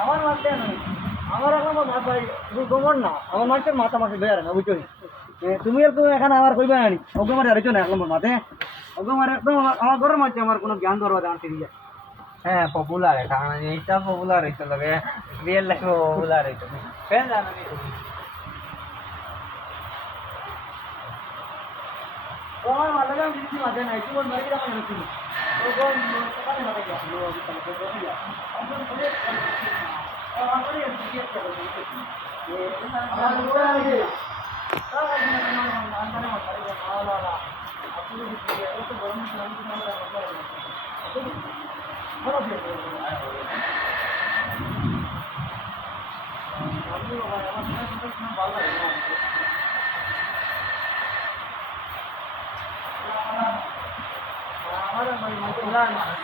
আমার মারতে নয়, আমার এখন মাথায় গোমর না, আমার মারতে মাথা মাসে বেয়ার না বুঝছো। তুমি আর তুমি এখানে আমার কইবে আনি ওকে মারে আরেকজন এক নম্বর মাথে ওকে মারে একদম আমার ঘরের মাঝে আমার কোনো জ্ঞান ধরবা দেওয়ার ঠিক আছে। হ্যাঁ পপুলার এটা এইটা পপুলার হইতে লাগে রিয়েল লাইফে পপুলার হইতে ফেন জানো নি তুমি তোমার মাথা গাম দিদি মাথা নাই তুমি মারি দাও না তুমি ও গো সকালে মাথা গেল ও বিকালে তো গেল আমরা বলে আমারে দিদি একটা বলি আমার গোড়া আছে তাও আমি আমার আন্দানে মাথা গেল আলা আলা আপনি দিদি এত বড় মশলা আমি তোমার কথা বলবো বড় দিয়ে আমি আমার আমার ভালো লাগে না আমার মাঝে না না না